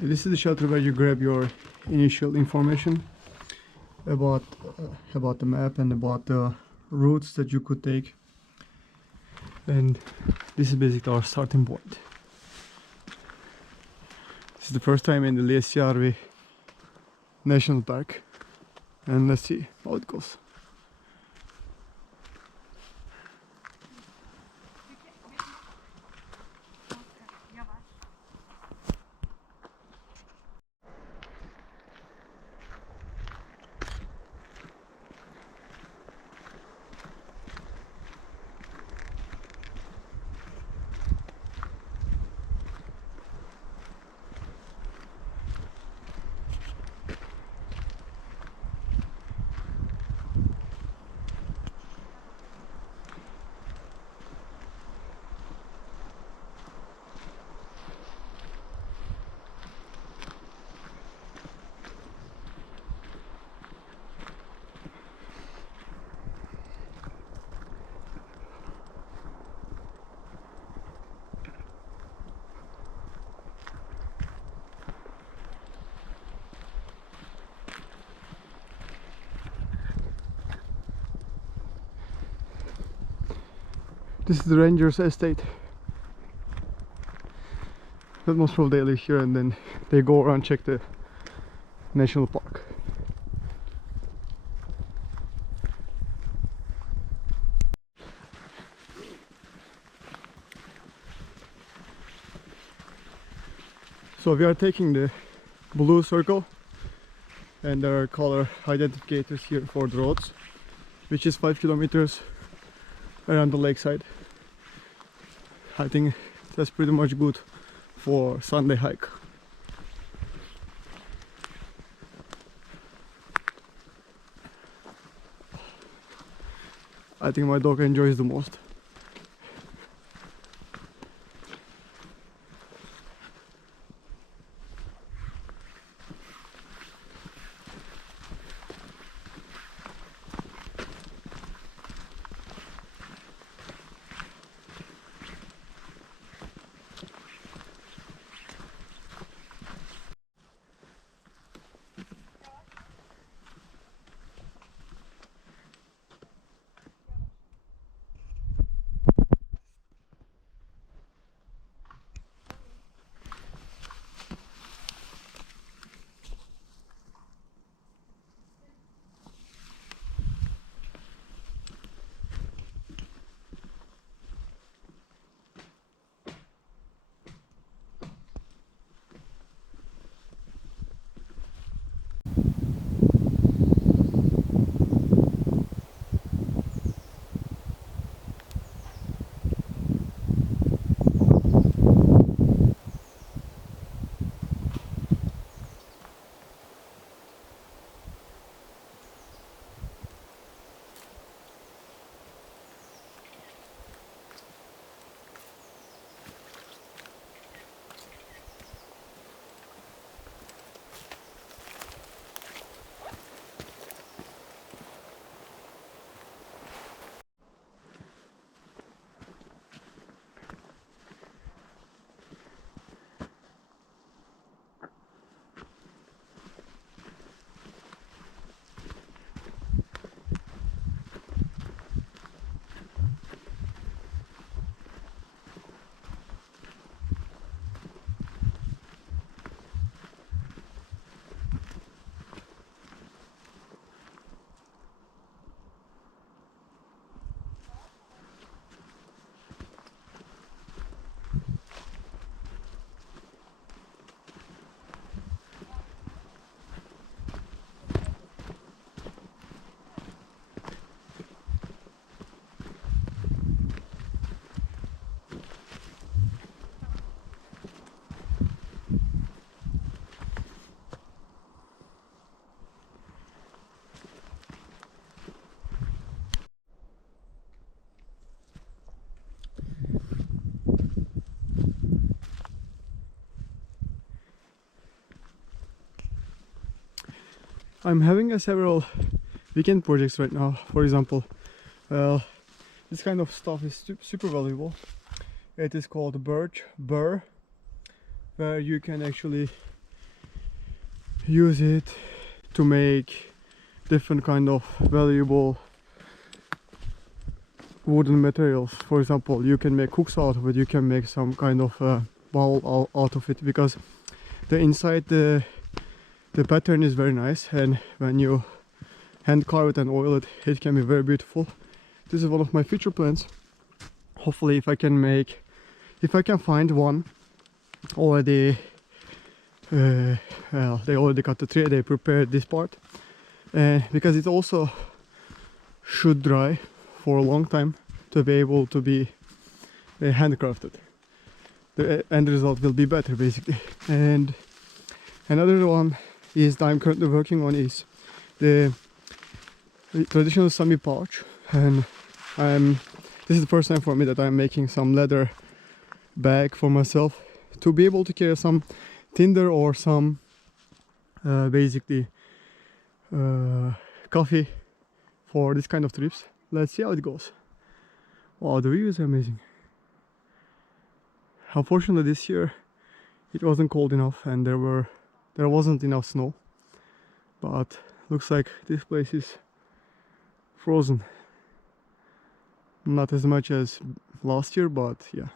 This is the shelter where you grab your initial information about the map and about the routes that you could take, and this is basically our starting point. This is the first time in the Liesjärvi National Park, and let's see how it goes. This is the Rangers estate. But most probably they live here and then they go around check the national park. So we are taking the blue circle, and there are color identifiers here for the roads, which is 5 kilometers around the lakeside. I think that's pretty much good for Sunday hike. I think my dog enjoys the most. I'm having several weekend projects right now. For example, this kind of stuff is super valuable. It is called birch burr, where you can actually use it to make different kind of valuable wooden materials. For example, you can make hooks out of it, you can make some kind of bowl out of it, because the inside the pattern is very nice, and when you hand carve it and oil it, it can be very beautiful. This is one of my future plans. Hopefully if I can find one already, well, they already cut the tree, they prepared this part, because it also should dry for a long time to be able to be handcrafted. The end result will be better, basically. And another one is that I'm currently working on is the traditional Sami pouch, and this is the first time for me that I'm making some leather bag for myself to be able to carry some tinder or some basically coffee for this kind of trips. Let's see how it goes. Wow, the view is amazing. Unfortunately this year it wasn't cold enough and there wasn't enough snow, but looks like this place is frozen. Not as much as last year, but yeah.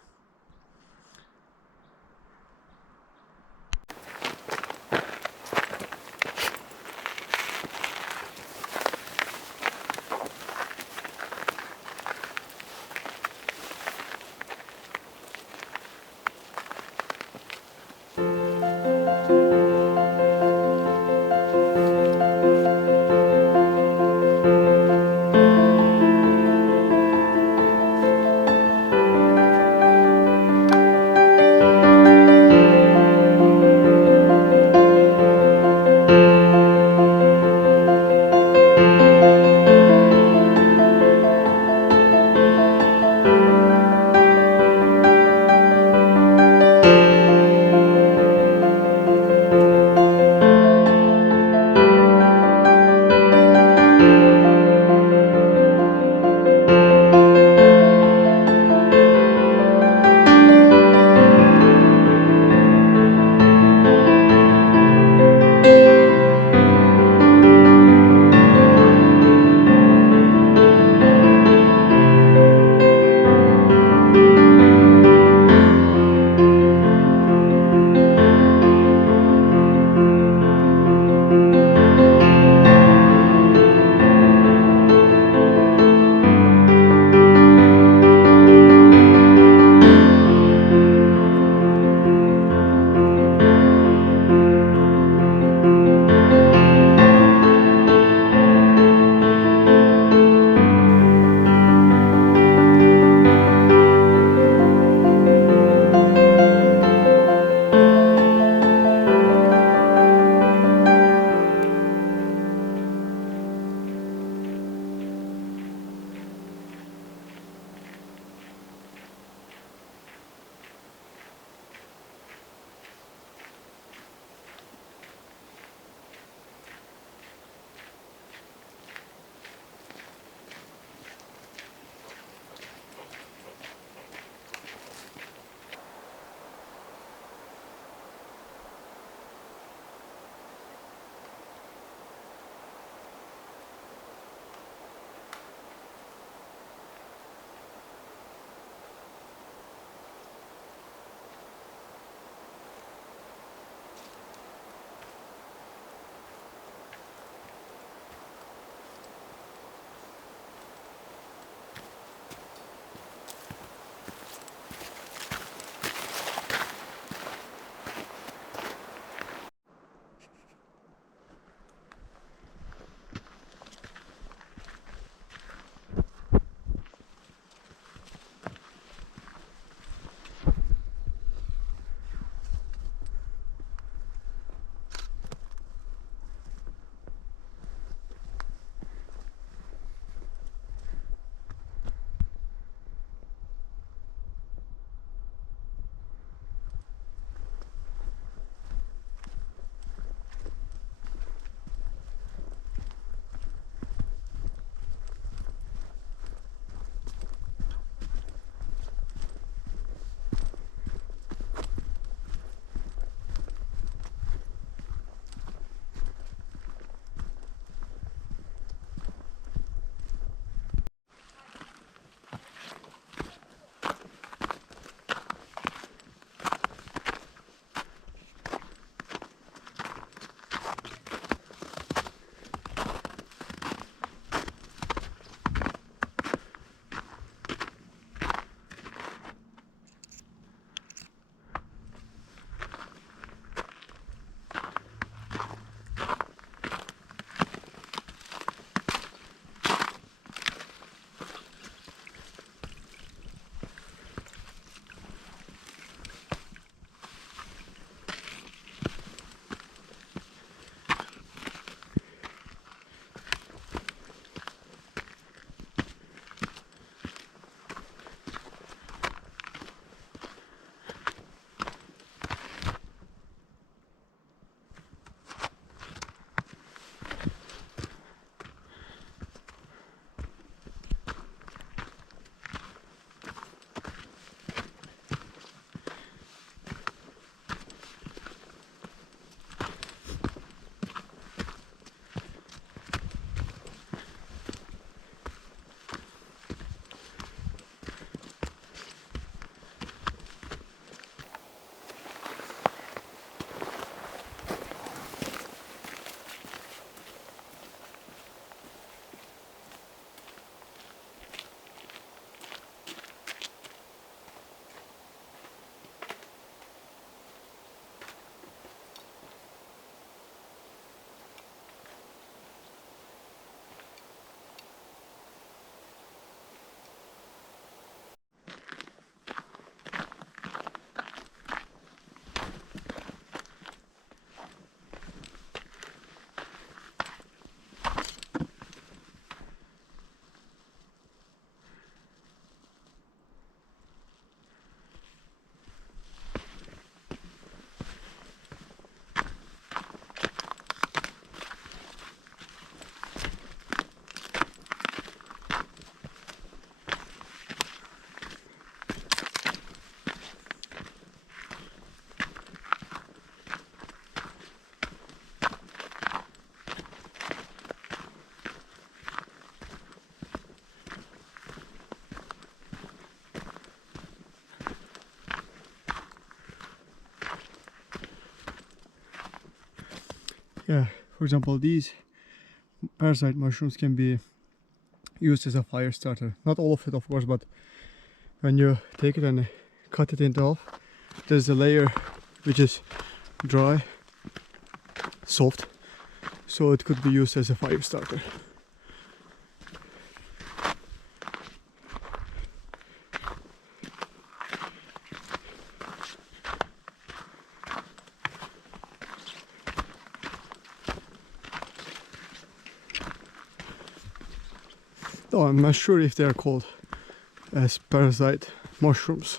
Yeah, for example, these parasite mushrooms can be used as a fire starter. Not all of it, of course, but when you take it and cut it into half, there's a layer which is dry, soft, so it could be used as a fire starter. Oh, I'm not sure if they are called as parasite mushrooms.